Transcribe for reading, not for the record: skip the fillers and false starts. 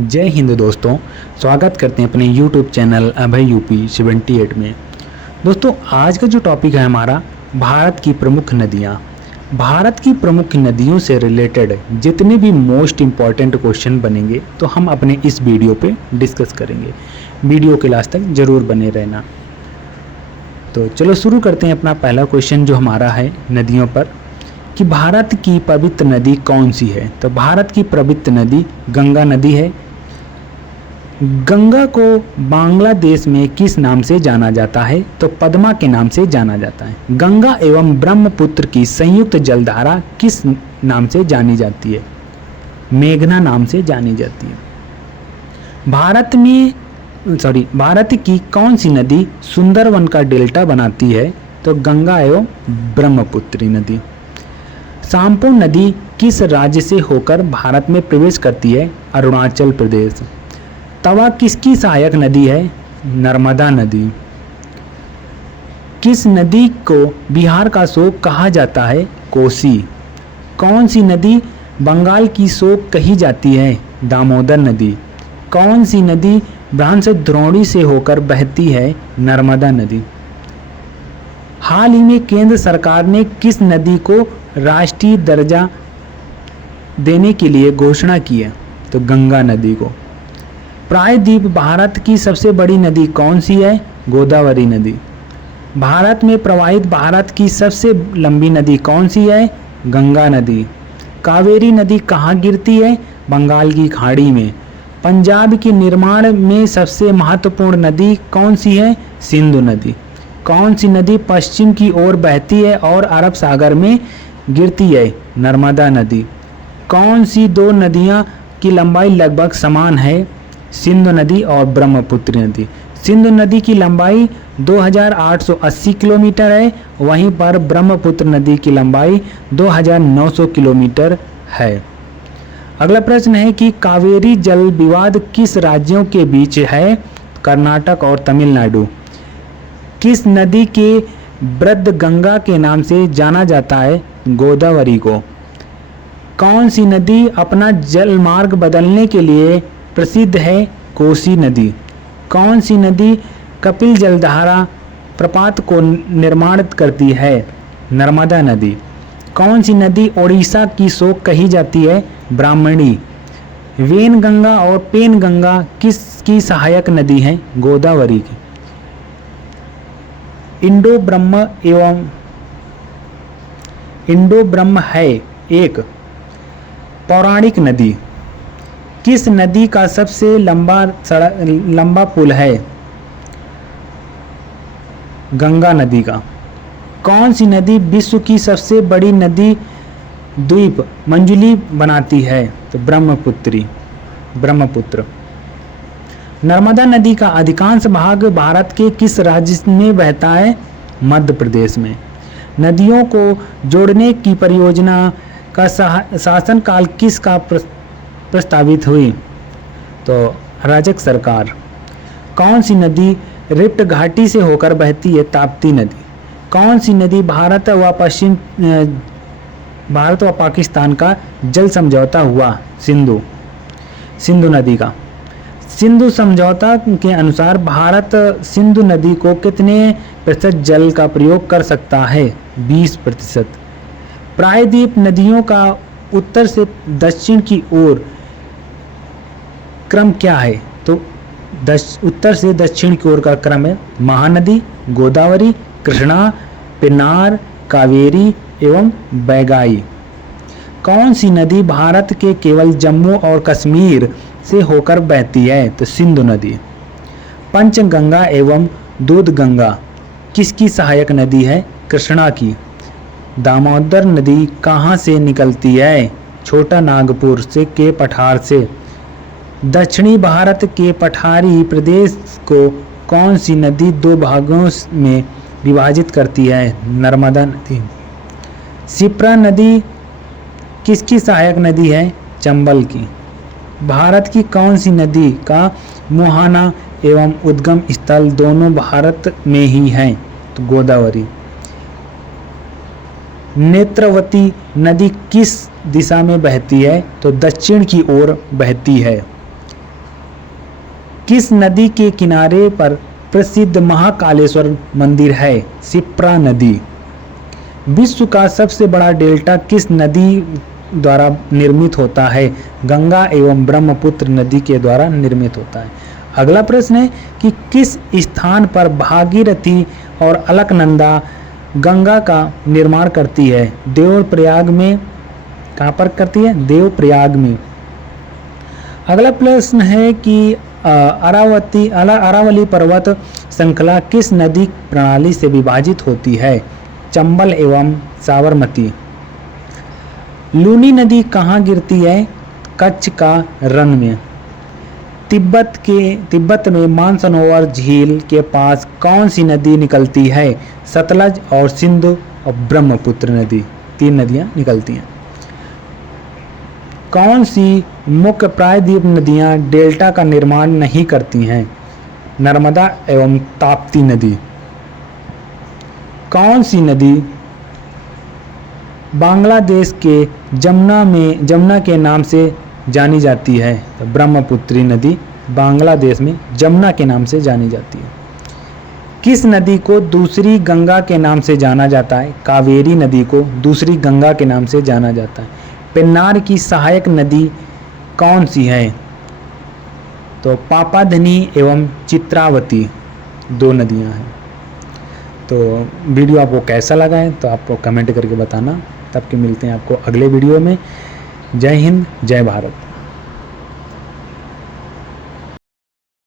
जय हिंद दोस्तों, स्वागत करते हैं अपने YouTube चैनल अभय यूपी 78 में। दोस्तों, आज का जो टॉपिक है हमारा भारत की प्रमुख नदियाँ। भारत की प्रमुख नदियों से रिलेटेड जितने भी मोस्ट इम्पॉर्टेंट क्वेश्चन बनेंगे तो हम अपने इस वीडियो पे डिस्कस करेंगे। वीडियो के लास्ट तक ज़रूर बने रहना। तो चलो शुरू करते हैं अपना पहला क्वेश्चन जो हमारा है नदियों पर, कि भारत की पवित्र नदी कौन सी है। तो भारत की पवित्र नदी गंगा नदी है। गंगा को बांग्लादेश में किस नाम से जाना जाता है। तो पद्मा के नाम से जाना जाता है। गंगा एवं ब्रह्मपुत्र की संयुक्त जलधारा किस नाम से जानी जाती है। मेघना नाम से जानी जाती है। भारत की कौन सी नदी सुंदरवन का डेल्टा बनाती है। तो गंगा एवं ब्रह्मपुत्री नदी। सांपो नदी किस राज्य से होकर भारत में प्रवेश करती है। अरुणाचल प्रदेश। तवा किसकी सहायक नदी है। नर्मदा नदी। किस नदी को बिहार का शोक कहा जाता है। कोसी। कौन सी नदी बंगाल की शोक कही जाती है। दामोदर नदी। कौन सी नदी भ्रांश द्रोणी से होकर बहती है। नर्मदा नदी। हाल ही में केंद्र सरकार ने किस नदी को राष्ट्रीय दर्जा देने के लिए घोषणा की है। तो गंगा नदी को। प्रायद्वीप भारत की सबसे बड़ी नदी कौन सी है। गोदावरी नदी। भारत में प्रवाहित भारत की सबसे लंबी नदी कौन सी है। गंगा नदी। कावेरी नदी कहाँ गिरती है। बंगाल की खाड़ी में। पंजाब के निर्माण में सबसे महत्वपूर्ण नदी कौन सी है। सिंधु नदी। कौन सी नदी पश्चिम की ओर बहती है और अरब सागर में गिरती है। नर्मदा नदी। कौन सी दो नदियां की लंबाई लगभग समान है। सिंधु नदी और ब्रह्मपुत्र नदी। सिंधु नदी की लंबाई 2880 किलोमीटर है, वहीं पर ब्रह्मपुत्र नदी की लंबाई 2900 किलोमीटर है। अगला प्रश्न है कि कावेरी जल विवाद किस राज्यों के बीच है। कर्नाटक और तमिलनाडु। किस नदी के वृद्ध गंगा के नाम से जाना जाता है। गोदावरी को। कौन सी नदी अपना जल मार्ग बदलने के लिए प्रसिद्ध है। कोसी नदी। कौन सी नदी कपिल जलधारा प्रपात को निर्माण करती है। नर्मदा नदी। कौन सी नदी ओडिशा की शोक कही जाती है। ब्राह्मणी। वेन गंगा और पेन गंगा किसकी सहायक नदी है। गोदावरी की। इंडो ब्रह्म है एक पौराणिक नदी। किस नदी का सबसे लंबा पुल है। गंगा नदी का। कौन सी नदी विश्व की सबसे बड़ी नदी द्वीप मंजुली बनाती है। तो ब्रह्मपुत्र। नर्मदा नदी का अधिकांश भाग भारत के किस राज्य में बहता है। मध्य प्रदेश में। नदियों को जोड़ने की परियोजना का शासनकाल किसका प्रस्तावित हुई। तो अराजक सरकार। कौन सी नदी रिफ्ट घाटी से होकर बहती है। ताप्ती नदी। कौन सी नदी भारत व पाकिस्तान का जल समझौता हुआ। सिंधु नदी का। सिंधु समझौता के अनुसार भारत सिंधु नदी को कितने प्रतिशत जल का प्रयोग कर सकता है। 20%। प्रायद्वीप नदियों का उत्तर से दक्षिण की ओर क्रम क्या है। तो उत्तर से दक्षिण की ओर का क्रम है महानदी, गोदावरी, कृष्णा, पेन्नार, कावेरी एवं बैगाई। कौन सी नदी भारत के केवल जम्मू और कश्मीर से होकर बहती है। तो सिंधु नदी। पंचगंगा एवं दूधगंगा किसकी सहायक नदी है। कृष्णा की। दामोदर नदी कहाँ से निकलती है। छोटा नागपुर से के पठार से। दक्षिणी भारत के पठारी प्रदेश को कौन सी नदी दो भागों में विभाजित करती है। नर्मदा नदी। शिप्रा नदी किसकी सहायक नदी है। चंबल की। भारत की कौन सी नदी का मुहाना एवं उद्गम स्थल दोनों भारत में ही हैं। तो गोदावरी। नेत्रवती नदी किस दिशा में बहती है। तो दक्षिण की ओर बहती है। किस नदी के किनारे पर प्रसिद्ध महाकालेश्वर मंदिर है? शिप्रा नदी। विश्व का सबसे बड़ा डेल्टा किस नदी द्वारा निर्मित होता है? गंगा एवं ब्रह्मपुत्र नदी के द्वारा निर्मित होता है। अगला प्रश्न है कि किस स्थान पर भागीरथी और अलकनंदा गंगा का निर्माण करती है? देवप्रयाग में। कहाँ पर करती है? देवप्रयाग में। अगला प्रश्न है कि अरावली पर्वत श्रृंखला किस नदी प्रणाली से विभाजित होती है? चंबल एवं साबरमती। लूनी नदी कहाँ गिरती है? कच्छ का रण में। तिब्बत में मानसरोवर झील के पास कौन सी नदी निकलती है? सतलज और सिंधु और ब्रह्मपुत्र नदी, 3 नदियाँ निकलती हैं। कौन सी मुख्य प्रायद्वीप नदियाँ डेल्टा का निर्माण नहीं करती हैं? नर्मदा एवं ताप्ती नदी। कौन सी नदी बांग्लादेश के जमुना के नाम से जानी जाती है? तो ब्रह्मपुत्री नदी बांग्लादेश में जमुना के नाम से जानी जाती है। किस नदी को दूसरी गंगा के नाम से जाना जाता है? कावेरी नदी को दूसरी गंगा के नाम से जाना जाता है। पेन्नार की सहायक नदी कौन सी है? तो पापाधनी एवं चित्रावती 2 नदियां हैं। तो वीडियो आपको कैसा लगा है तो आपको कमेंट करके बताना। तब के मिलते हैं आपको अगले वीडियो में। जय हिंद, जय भारत।